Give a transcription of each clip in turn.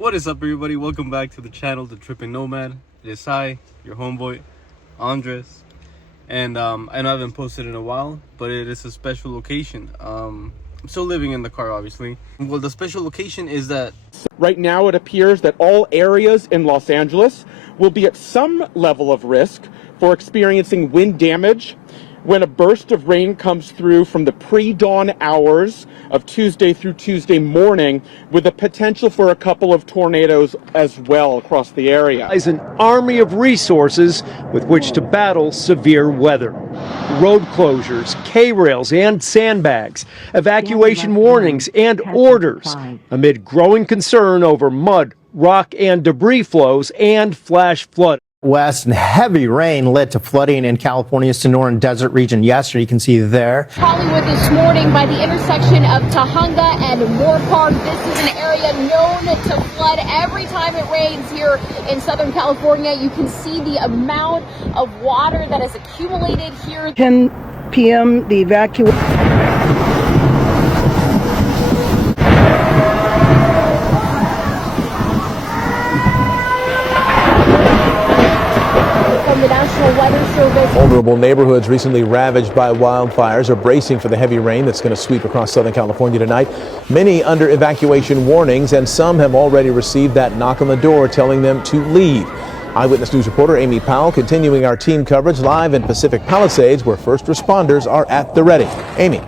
What is up, everybody? Welcome back to the channel, The Tripping Nomad. It is I, your homeboy, Andres. And I know I haven't posted in a while, but it is a special location. I'm still living in the car, obviously. Well, the special location is that right now it appears that all areas in Los Angeles will be at some level of risk for experiencing wind damage when a burst of rain comes through from the pre-dawn hours of Tuesday through Tuesday morning, with the potential for a couple of tornadoes as well across the area. Is an army of resources with which to battle severe weather. Road closures, K-rails and sandbags, evacuation warnings and orders amid growing concern over mud, rock and debris flows and flash flooding. West and heavy rain led to flooding in California's Sonoran Desert region yesterday. You can see there. Hollywood this morning by the intersection of Tahunga and Moore Park. This is an area known to flood every time it rains here in Southern California. You can see the amount of water that has accumulated here. 10 p.m. the evacuation. From the National Weather Service. Vulnerable neighborhoods recently ravaged by wildfires are bracing for the heavy rain that's going to sweep across Southern California tonight. Many under evacuation warnings, and some have already received that knock on the door telling them to leave. Eyewitness News reporter Amy Powell continuing our team coverage live in Pacific Palisades, where first responders are at the ready. Amy.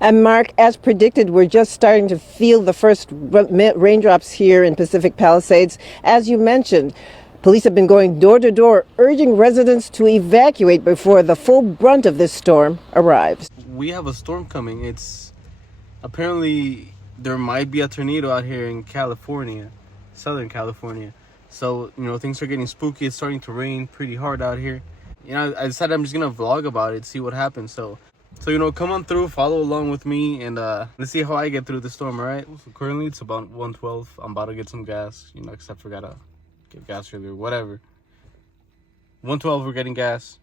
And Mark, as predicted, we're just starting to feel the first raindrops here in Pacific Palisades. As you mentioned, police have been going door to door, urging residents to evacuate before the full brunt of this storm arrives. we have a storm coming. It's apparently there might be a tornado out here in California, Southern California. So, things are getting spooky. It's starting to rain pretty hard out here. I decided I'm just going to vlog about it, see what happens. So, come on through, follow along with me, and let's see how I get through the storm, all right? So currently, it's about 1:12. I'm about to get some gas, because I forgot to get gas earlier, whatever. 1:12, we're getting gas.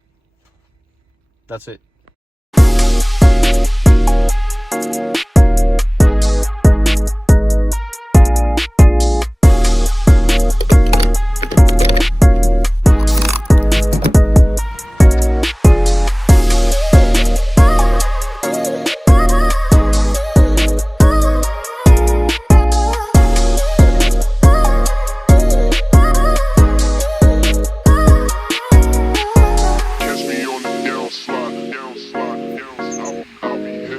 That's it.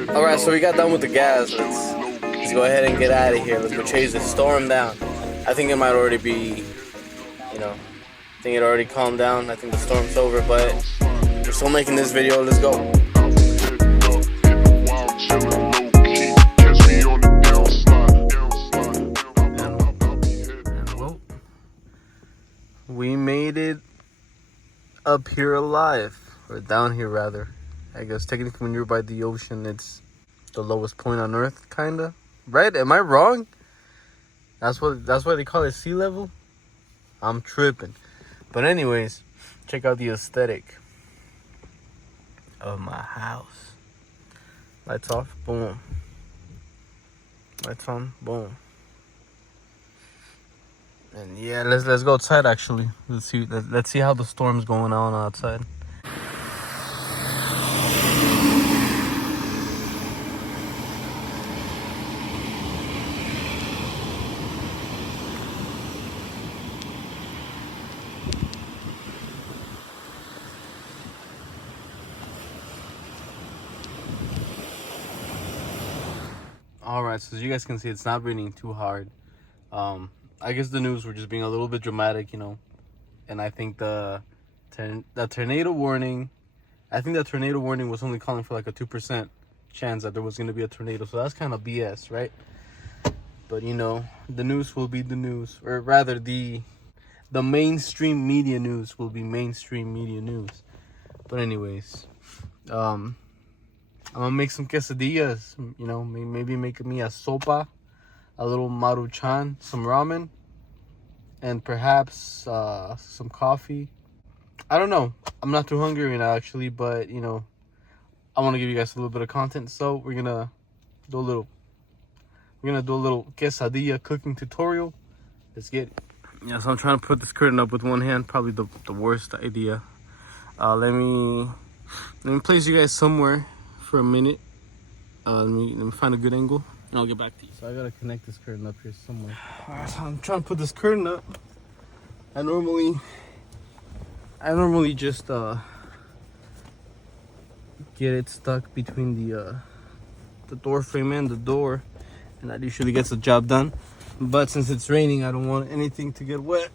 Alright, so we got done with the gas. Let's go ahead and get out of here. Let's go chase the storm down. I think it might already be, I think it already calmed down. I think the storm's over, but we're still making this video. Let's go. And well, we made it up here alive, or down here rather. I guess technically when you're by the ocean, it's the lowest point on Earth, kinda. Right? Am I wrong? That's why they call it sea level? I'm tripping. But anyways, check out the aesthetic of my house. Lights off, boom. Lights on, boom. And yeah, let's go outside actually. Let's see how the storm's going on outside. Alright, so as you guys can see, it's not raining too hard. I guess the news were just being a little bit dramatic, and I think the tornado warning, was only calling for like a 2% chance that there was going to be a tornado, so that's kind of BS, right? But the news will be the news, or rather the mainstream media news will be mainstream media news. But anyways, I'm gonna make some quesadillas, maybe make me a sopa, a little maruchan, some ramen, and perhaps some coffee. I don't know. I'm not too hungry right now, actually, but, I want to give you guys a little bit of content, so we're gonna do a little We're gonna do a little quesadilla cooking tutorial. Let's get it. Yeah, so I'm trying to put this curtain up with one hand. Probably the worst idea. Let me place you guys somewhere for a minute. Let me find a good angle, and I'll get back to you. So I gotta connect this curtain up here somewhere. All right, so I'm trying to put this curtain up. I normally just get it stuck between the door frame and the door, and that usually gets the job done. But since it's raining, I don't want anything to get wet.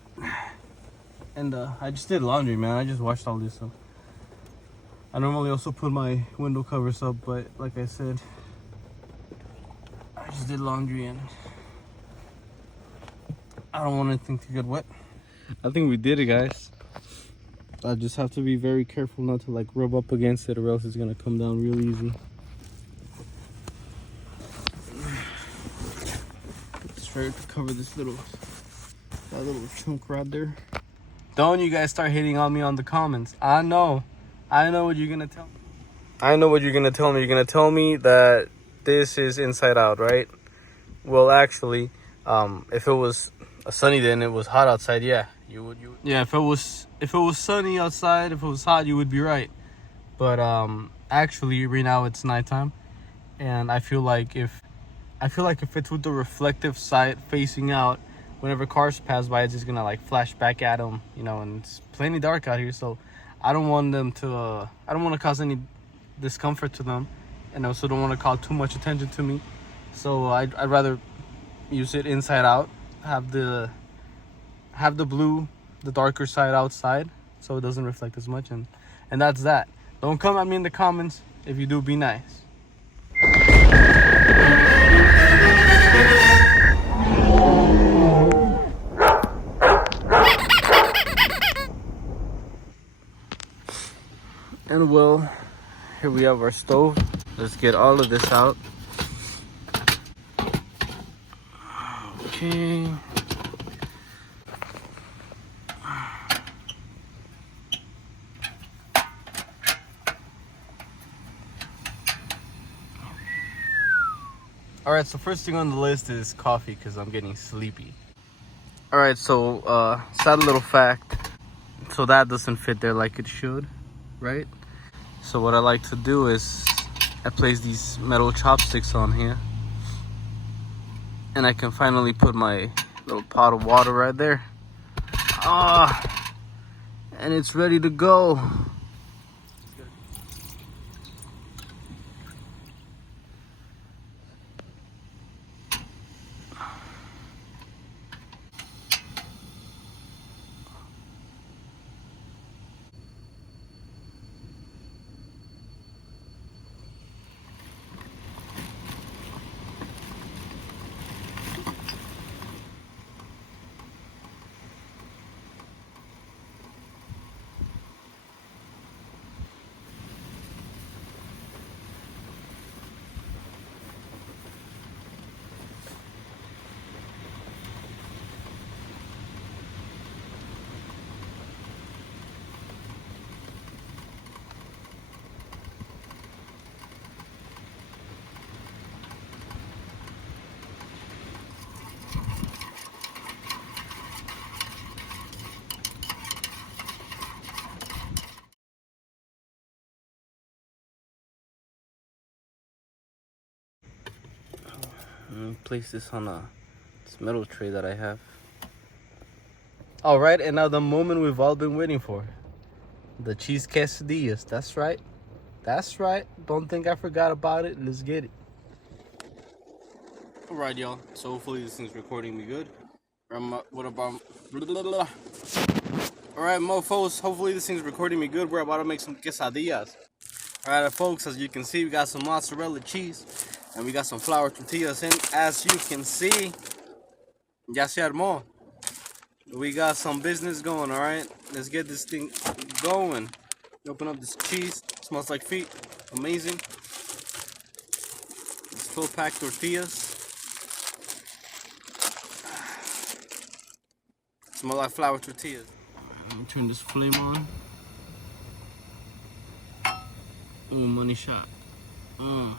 And I just did laundry, man. I just washed all this up. I normally also put my window covers up, but like I said, I just did laundry and I don't want anything to get wet. I think we did it, guys. I just have to be very careful not to like rub up against it, or else it's gonna come down real easy. Just try to cover this that little chunk right there. Don't you guys start hitting on me on the comments. I know what you're gonna tell me. I know what you're gonna tell me. You're gonna tell me that this is inside out, right? Well, actually, if it was a sunny day and it was hot outside, yeah, you would. Yeah, if it was sunny outside, if it was hot, you would be right. But actually, right now it's nighttime, and I feel like if it's with the reflective side facing out, whenever cars pass by, it's just gonna like flash back at them, you know. And it's plenty dark out here, so I don't want them to. I don't want to cause any discomfort to them, and I also don't want to call too much attention to me. So I'd rather use it inside out. Have the blue, the darker side outside, so it doesn't reflect as much. And that's that. Don't come at me in the comments. If you do, be nice. And well, here we have our stove. Let's get all of this out. Okay. All right, so first thing on the list is coffee, because I'm getting sleepy. All right, so sad little fact. So that doesn't fit there like it should, right? So what I like to do is I place these metal chopsticks on here, and I can finally put my little pot of water right there. And it's ready to go. Place this on this metal tray that I have. All right, and now the moment we've all been waiting for, the cheese quesadillas. That's right, don't think I forgot about it. Let's get it. All right, y'all, so hopefully this thing's recording me good. What about all right, mofos, hopefully this thing's recording me good. We're about to make some quesadillas. All right, folks, as you can see, we got some mozzarella cheese and we got some flour tortillas in. As you can see, ya se armó. We got some business going, all right? Let's get this thing going. Open up this cheese. It smells like feet. Amazing. Let's full pack tortillas. Smell like flour tortillas. Let me turn this flame on. Oh, money shot. Time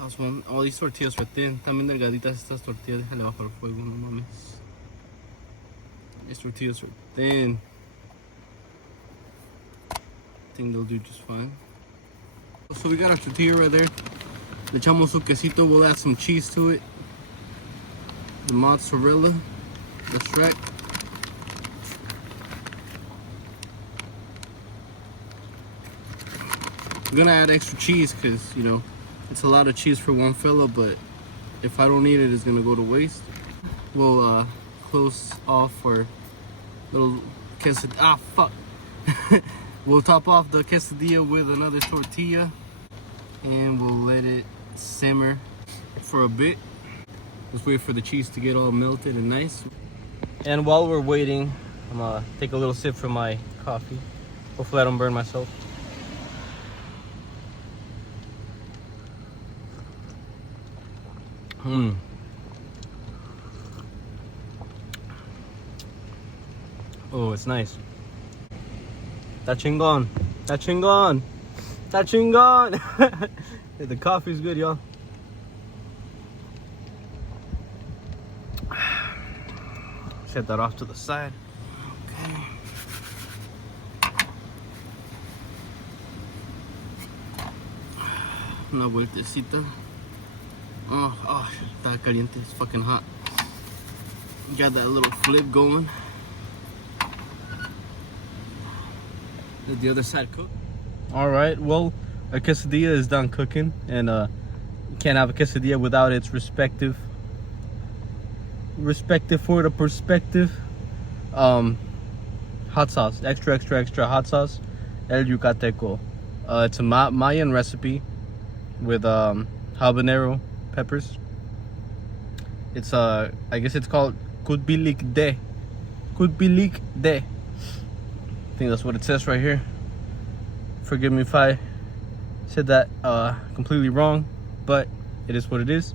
Toss one. All these tortillas are thin. También delgaditas estas tortillas. Déjale bajo el fuego, no mames. These tortillas are thin. I think they'll do just fine. So we got our tortilla right there. Le echamos su quesito. We'll add some cheese to it. The mozzarella. The Shrek. I'm gonna add extra cheese because, you know, it's a lot of cheese for one fella, but if I don't eat it, it's gonna go to waste. We'll close off our little quesadilla. Ah, fuck. We'll top off the quesadilla with another tortilla and we'll let it simmer for a bit. Let's wait for the cheese to get all melted and nice. And while we're waiting, I'm gonna take a little sip from my coffee. Hopefully I don't burn myself. Oh, it's nice. Está chingón. Está chingón. Está chingón. The coffee's good, y'all. Set that off to the side. Okay. Una vueltecita. Oh, está caliente. It's fucking hot. Got that little flip going. Let the other side cook. All right. Well, a quesadilla is done cooking, and you can't have a quesadilla without its respective for the perspective. Hot sauce, extra hot sauce. El Yucateco. It's a Mayan recipe with habanero peppers. It's I guess it's called Kutbilik de. Kutbilik de. I think that's what it says right here. Forgive me if I said that completely wrong, but it is what it is.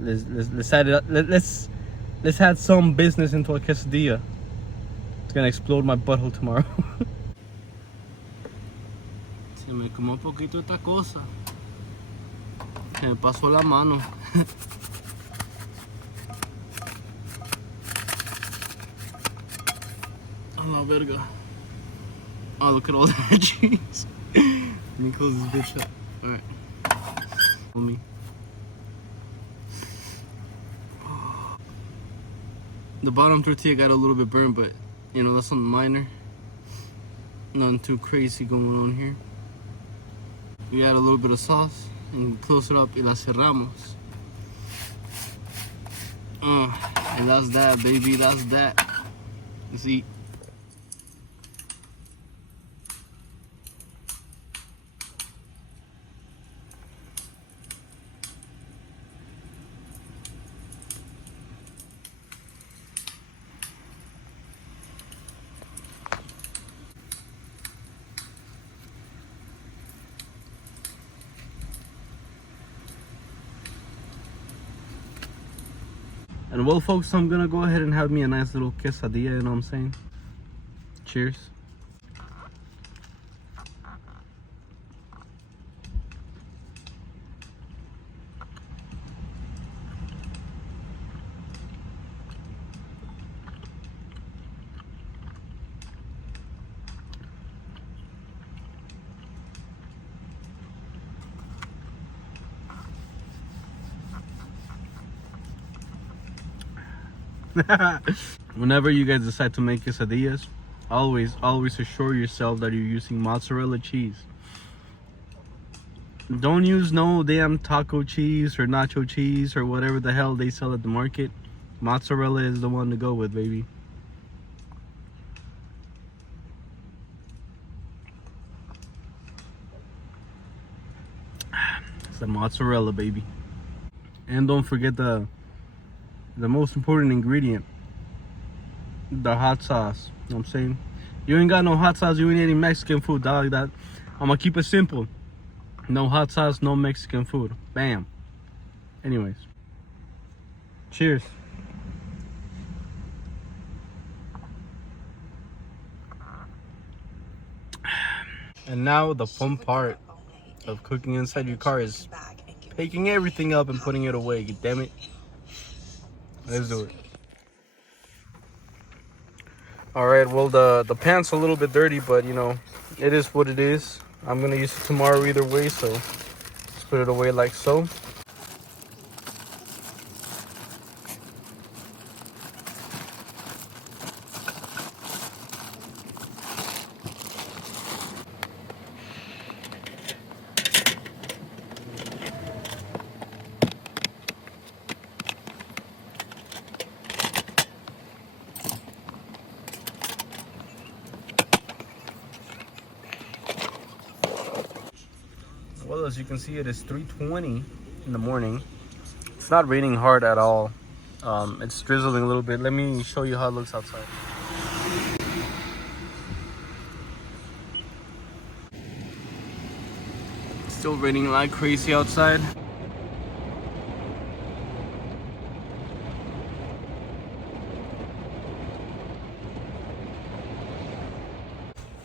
Let's add it up. Let's add some business into a quesadilla. It's gonna explode my butthole tomorrow. Se me quemó un poquito esta cosa. Se me pasó la mano. A la verga. Oh, look at all that cheese. Let me close this bitch up. Alright. For me. The bottom tortilla got a little bit burned, but you know, that's something minor. Nothing too crazy going on here. We add a little bit of sauce and close it up y la cerramos. And that's that, baby, that's that. Let's eat. And well, folks, I'm gonna go ahead and have me a nice little quesadilla, you know what I'm saying? Cheers. Whenever you guys decide to make quesadillas, always assure yourself that you're using mozzarella cheese. Don't use no damn taco cheese or nacho cheese or whatever the hell they sell at the market. Mozzarella is the one to go with, baby. It's the mozzarella, baby. And don't forget the most important ingredient, the hot sauce. You know what I'm saying? You ain't got no hot sauce, you ain't eating Mexican food, dog. That I'm gonna keep it simple. No hot sauce, no Mexican food. Bam. Anyways, cheers. And now the fun part of cooking inside your car is taking everything up and putting it away. Damn it. Let's do it. Alright, well the pant's a little bit dirty, but you know, it is what it is. I'm gonna use it tomorrow either way, so let's put it away like so. Well, as you can see, it is 3:20 in the morning. It's not raining hard at all. It's drizzling a little bit. Let me show you how it looks outside. Still raining like crazy outside.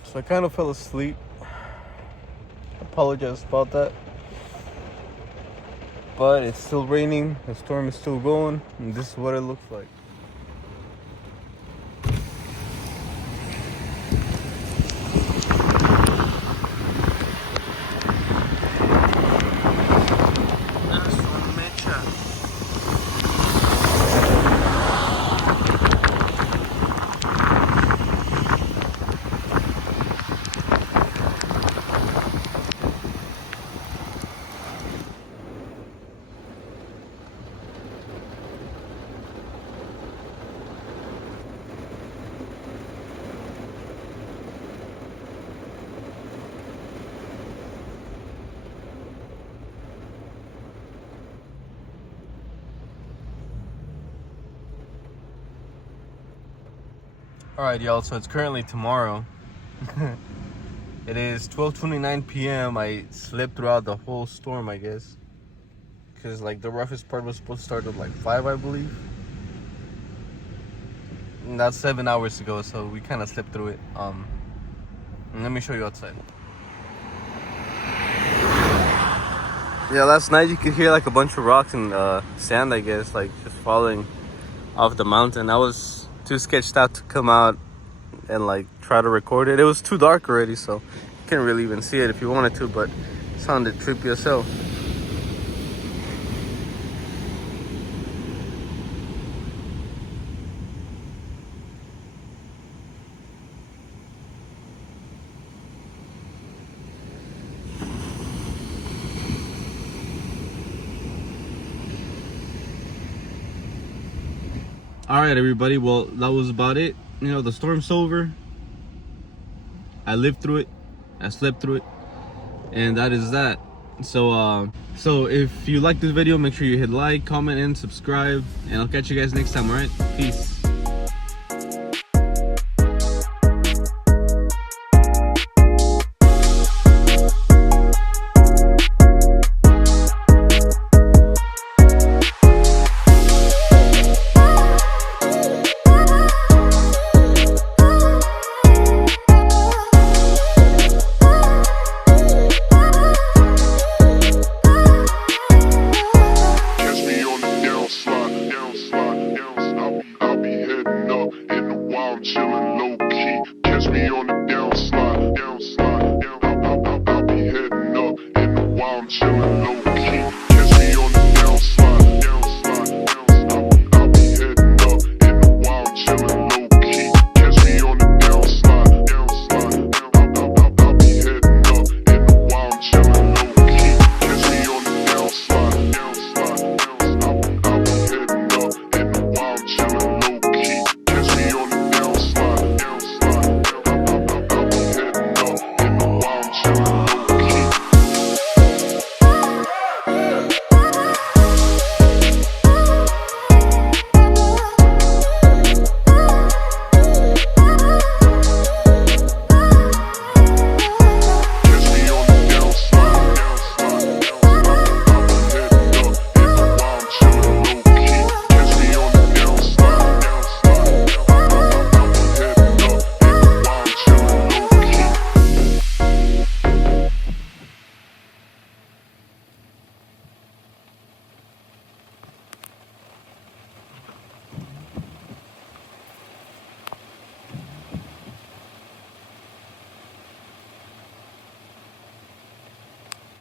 So I kind of fell asleep. Apologize about that, but it's still raining, the storm is still going, and this is what it looks like. Alright y'all, so it's currently tomorrow. It is 12:29 p.m. I slept throughout the whole storm, I guess. Because like the roughest part was supposed to start at like 5, I believe. And that's 7 hours ago, so we kind of slept through it. And let me show you outside. Yeah, last night you could hear like a bunch of rocks and sand, I guess, like just falling off the mountain. I was too sketched out to come out and like try to record it. It was too dark already, so you couldn't really even see it if you wanted to, but it sounded trippy as hell. All right, everybody, well, that was about it. You know, the storm's over. I lived through it, I slept through it, and that is that. So if you like this video, make sure you hit like, comment, and subscribe, and I'll catch you guys next time. All right, peace.